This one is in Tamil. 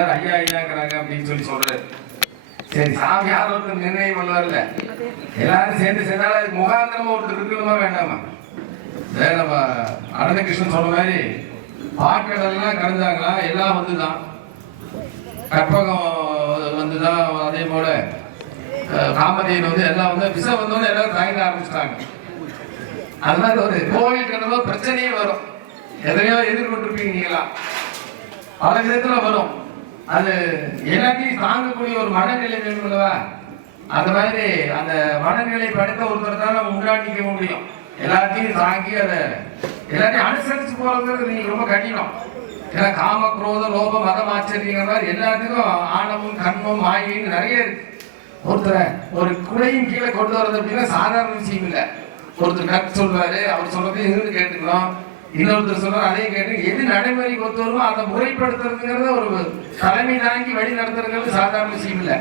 ஐயா ஐயாங்கிறாங்க அப்படின்னு சொல்றாரு. சரி, சாமி யார் ஒருத்தர் நிர்ணயம் பண்ணுவார்ல, எல்லாரும் சேர்ந்து சேர்ந்தாலும் அதுக்கு முகாந்திரமா ஒருத்தர் இருக்கணுமா வேண்டாமா? நம்ம அனந்தகிருஷ்ணன் சொன்ன மாதிரி பாக்கடெல்லாம் கரைஞ்சாங்களா, எல்லாம் வந்துதான். கற்பகம் வந்துதான். அதே போல காமதேவன் வந்து எல்லாம் வந்து விஷம் வந்தோன்னு எல்லாரும் தாங்க ஆரம்பிச்சிட்டாங்க. அது மாதிரி ஒரு கோவில் கண்டபோ பிரச்சனையே வரும். எதையோ எதிர்கொண்டிருப்பீங்க நீங்களா, பல விதத்துல வரும். அது எல்லாத்தையும் தாங்கக்கூடிய ஒரு மனநிலை வேணும்லவா? அந்த மாதிரி அந்த மனநிலை படைத்த ஒருத்தர் தான் நம்ம முன்னாடிக்க முடியும். எல்லாத்தையும் தாங்கி அதை எல்லாத்தையும் அனுசரிச்சு போறதுங்கிறது நீங்க ரொம்ப கடினம். ஏன்னா காம குரோத லோப மதம் ஆச்சரியங்கிற மாதிரி எல்லாத்துக்கும் ஆணவம் கண்மம் மாயின்னு நிறைய இருக்கு. ஒருத்தரை ஒரு குடையின் கீழே கொண்டு வர்றது அப்படின்னா சாதாரண விஷயம் இல்லை. ஒருத்தர் கற்று சொல்வாரு, அவர் சொல்றதையும் இருந்து கேட்டுக்கணும். இன்னொருத்தர் சொல்றாரு, அதையும் கேட்டு எது நடைமுறைக்கு ஒத்து வருமோ அதை முறைப்படுத்துறதுங்கிறத ஒரு தலைமை தாங்கி வழி நடத்துறதுங்கிறது சாதாரண விஷயம் இல்லை.